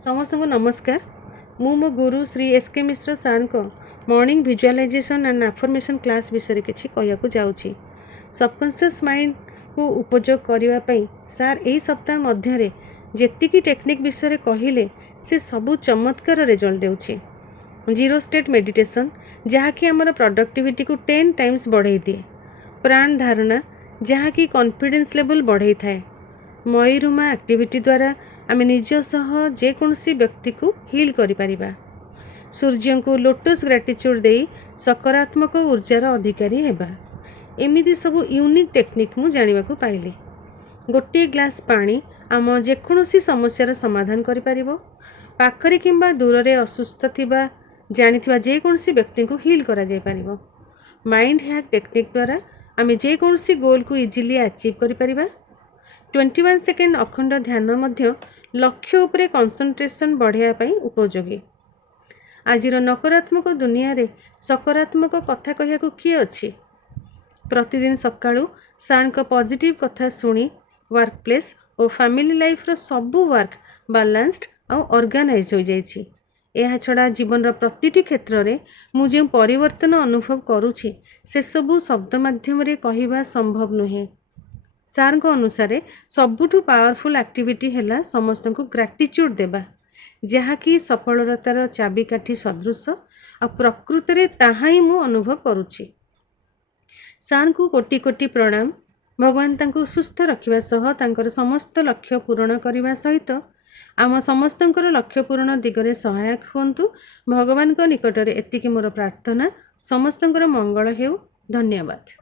समस्त को नमस्कार। मु मो गुरु श्री एस.के. मिश्र सार को morning visualisation and affirmation class विषय किसी कहूँ जाऊँगी। सबकॉन्शियस माइंड को उपयोग करने सार यही सप्ताह मध्य जेतिकी टेक्निक विषय कहले से सबू चमत्कार रिजल्ट देउछि। जीरो स्टेट मेडिटेशन जहाँकि आमर प्रोडक्टिविटी को 10 टाइम्स बढ़ाई दिए। प्राण धारणा जहाँकि कॉन्फिडेंस लेवल बढ़ाई थाए। मयूरमा एक्टिविटी द्वारा आम निज सह जेकोसी व्यक्ति को हील करिपरिबा। सूर्य को लोटस ग्रेटिट्यूड दे सकारात्मक ऊर्जार अधिकारी हेबा। एमिदी सब यूनिक टेक्निक मु जानिबा को पाइली। गोटे ग्लास पानी आम जेकोसी समस्यार समाधान करिपरिबो। पाखरे किंबा दूर रे असुस्थ थिबा जानिथिबा जेकोसी व्यक्ति को हील करा जाय परिबो। माइंड हैक टेक्निक द्वारा आम जेकोसी गोल को इजिली अचीव करिपरिबा। 21 सेकेंड अखंड ध्यान मध्य लक्ष्य उपरे कंसंट्रेशन बढ़ाया पाई उपयोगी। आजिर नकारात्मक दुनिया रे सकारात्मक कथा कहया को किए अछि। प्रतिदिन सकाळू सार को पॉजिटिव कथा सुनी वर्क प्लेस और फैमिली लाइफ रो सबु वर्क बैलेंस्ड और ऑर्गेनाइज हो जाइछि। यह छड़ा जीवन रो प्रतिटी क्षेत्र रे मु जे परिवर्तन अनुभव करूछि से सबु शब्द माध्यम रे कहिबा संभव नुहे। सार को अनुसार सबुठु पावरफुल एक्टिविटी हैला समस्त को ग्रेटिट्यूड देबा जहाँकि सफलतार चाबिकाठी सदृश आ प्रकृत रे ताहा ही मु अनुभव करुछि। सार को कोटि कोटि प्रणाम। भगवान तांको सुस्थ रखिबा सह तांकर समस्त लक्ष्य पूर्ण करिबा सहित आम समस्तंकर लक्ष्य पूर्ण दिगरे सहायक हुंतु। भगवान को निकटरे एतिकी मोर प्रार्थना। समस्तंकर मंगल हेउ। धन्यवाद।